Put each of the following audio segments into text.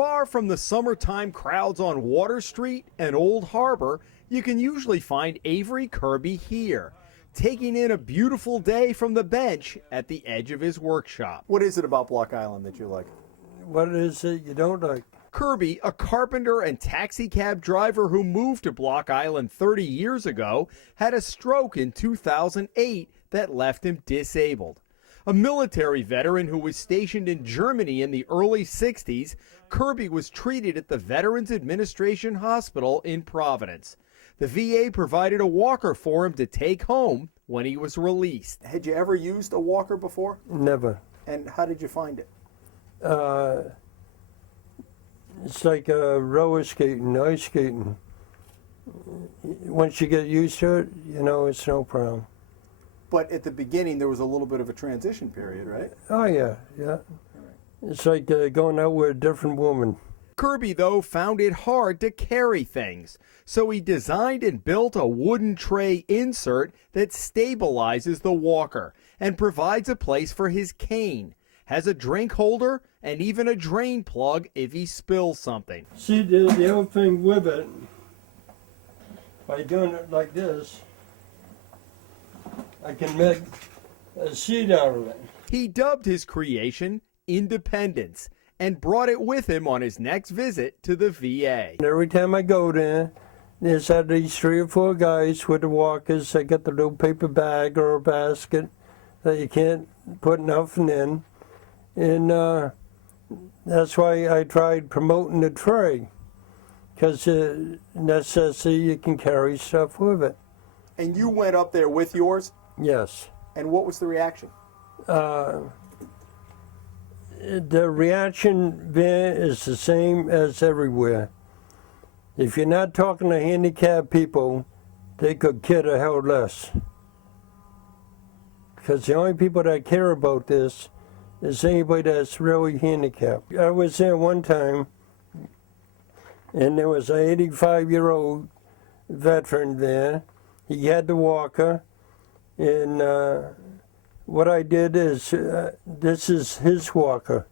far from the summertime crowds on Water Street and Old Harbor, you can usually find Avery Kirby here, taking in a beautiful day from the bench at the edge of his workshop. What is it about Block Island that you like? What is it you don't like? Kirby, a carpenter and taxi cab driver who moved to Block Island 30 years ago, had a stroke in 2008 that left him disabled. A military veteran who was stationed in Germany in the early 60s, Kirby was treated at the Veterans Administration Hospital in Providence. The VA provided a walker for him to take home when he was released. Had you ever used a walker before? Never. And how did you find it? It's like roller skating, ice skating. Once you get used to it, you know, it's no problem. But at the beginning, there was a little bit of a transition period, right? Oh, yeah, yeah. It's like going out with a different woman. Kirby, though, found it hard to carry things, so he designed and built a wooden tray insert that stabilizes the walker and provides a place for his cane, has a drink holder, and even a drain plug if he spills something. See, the other thing with it, by doing it like this, I can make a seat out of it. He dubbed his creation Independence and brought it with him on his next visit to the VA. And every time I go there, there's at least 3 or 4 guys with the walkers. They got the little paper bag or a basket that you can't put nothing in. And that's why I tried promoting the tray, because necessity, you can carry stuff with it. And you went up there with yours? Yes. And what was the reaction? The reaction there is the same as everywhere. If you're not talking to handicapped people, they could care a hell less. Because the only people that care about this is anybody that's really handicapped. I was there one time, and there was an 85-year-old veteran there. He had the walker, and what I did is, this is his walker.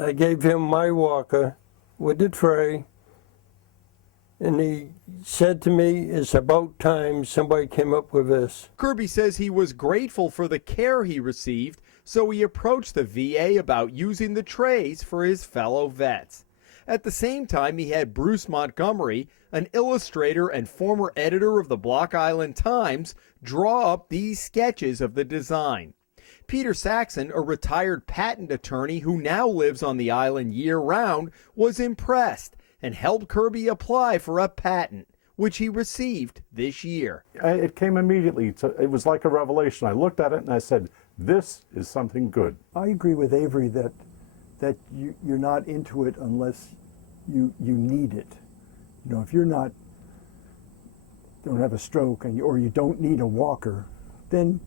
I gave him my walker with the tray, and he said to me, it's about time somebody came up with this. Kirby says he was grateful for the care he received, so he approached the VA about using the trays for his fellow vets. At the same time, he had Bruce Montgomery, an illustrator and former editor of the Block Island Times, draw up these sketches of the design. Peter Saxon, a retired patent attorney who now lives on the island year-round, was impressed and helped Kirby apply for a patent, which he received this year. It came immediately. It was like a revelation. I looked at it and I said, this is something good. I agree with Avery that you're not into it unless you need it. You know, if you're not, don't have a stroke or you don't need a walker, then,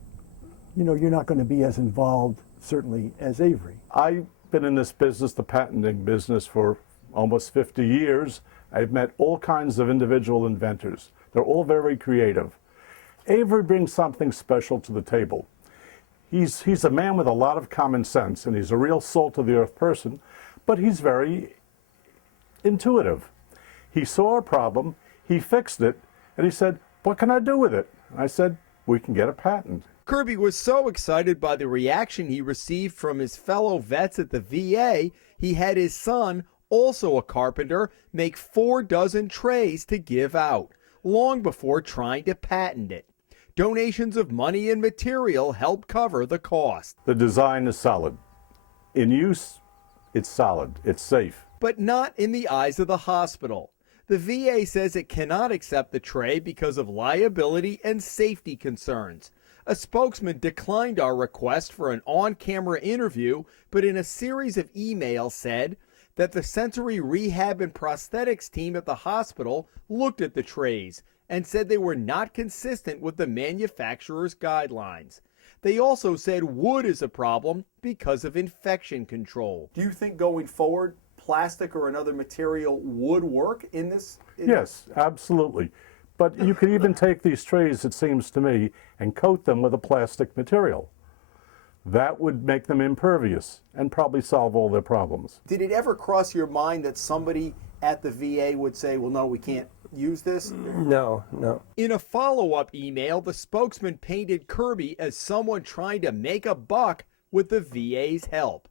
you know, you're not going to be as involved, certainly, as Avery. I've been in this business, the patenting business, for almost 50 years. I've met all kinds of individual inventors. They're all very creative. Avery brings something special to the table. He's a man with a lot of common sense, and he's a real salt-of-the-earth person, but he's very intuitive. He saw a problem, he fixed it, and he said, what can I do with it? And I said, we can get a patent. Kirby was so excited by the reaction he received from his fellow vets at the VA, he had his son, also a carpenter, make 4 dozen trays to give out, long before trying to patent it. Donations of money and material helped cover the cost. The design is solid. In use, it's solid, it's safe. But not in the eyes of the hospital. The VA says it cannot accept the tray because of liability and safety concerns. A spokesman declined our request for an on-camera interview, but in a series of emails said that the sensory rehab and prosthetics team at the hospital looked at the trays and said they were not consistent with the manufacturer's guidelines. They also said wood is a problem because of infection control. Do you think going forward, plastic or another material would work in this? Yes, absolutely. But you could even take these trays, it seems to me, and coat them with a plastic material. That would make them impervious and probably solve all their problems. Did it ever cross your mind that somebody at the VA would say, well, no, we can't use this? No, no. In a follow-up email, the spokesman painted Kirby as someone trying to make a buck with the VA's help.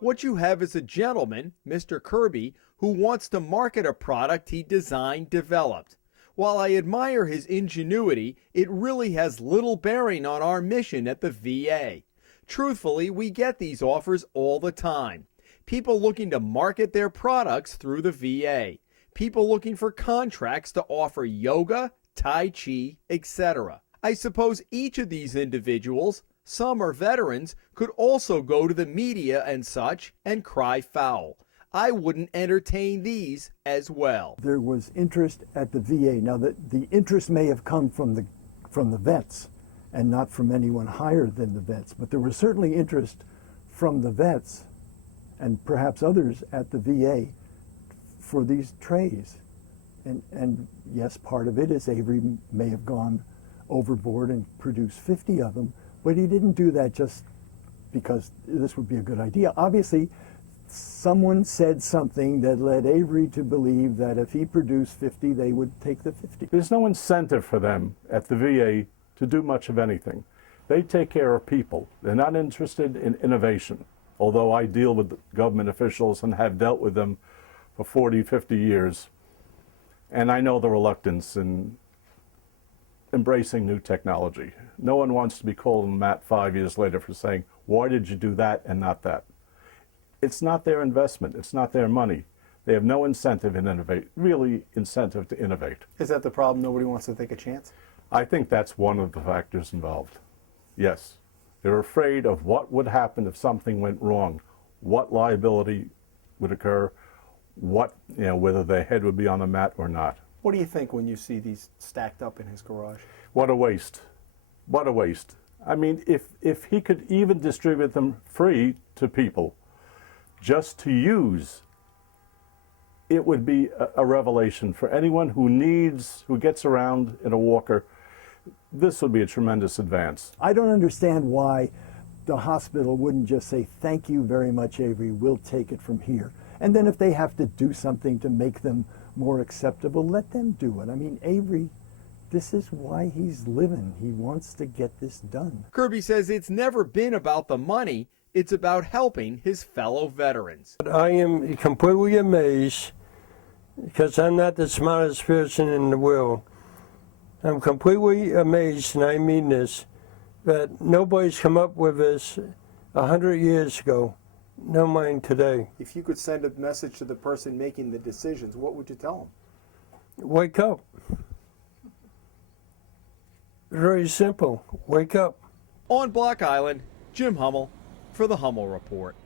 What you have is a gentleman, Mr. Kirby, who wants to market a product he designed, developed. While I admire his ingenuity, it really has little bearing on our mission at the VA. Truthfully, we get these offers all the time. People looking to market their products through the VA. People looking for contracts to offer yoga, Tai Chi, etc. I suppose each of these individuals, some are veterans, could also go to the media and such and cry foul. I wouldn't entertain these as well. There was interest at the VA. Now, the interest may have come from the vets and not from anyone higher than the vets, but there was certainly interest from the vets and perhaps others at the VA for these trays. And yes, part of it is Avery may have gone overboard and produced 50 of them, but he didn't do that just because this would be a good idea. Obviously, someone said something that led Avery to believe that if he produced 50, they would take the 50. There's no incentive for them at the VA to do much of anything. They take care of people. They're not interested in innovation, although I deal with government officials and have dealt with them for 40, 50 years. And I know the reluctance in embracing new technology. No one wants to be called on the mat 5 years later for saying, why did you do that and not that? It's not their investment. It's not their money. They have no incentive in incentive to innovate. Is that the problem? Nobody wants to take a chance? I think that's one of the factors involved. Yes. They're afraid of what would happen if something went wrong, what liability would occur, whether their head would be on the mat or not. What do you think when you see these stacked up in his garage? What a waste. What a waste. I mean, if he could even distribute them free to people, just to use, it would be a revelation for anyone who gets around in a walker. This would be a tremendous advance. I don't understand why the hospital wouldn't just say, thank you very much, Avery, we'll take it from here. And then if they have to do something to make them more acceptable, let them do it. I mean, Avery, this is why he's living. He wants to get this done. Kirby says it's never been about the money. It's about helping his fellow veterans. I am completely amazed, because I'm not the smartest person in the world. I'm completely amazed, and I mean this, that nobody's come up with this 100 years ago. No mind today. If you could send a message to the person making the decisions, what would you tell them? Wake up. Very simple. Wake up. On Block Island, Jim Hummel for the Hummel Report.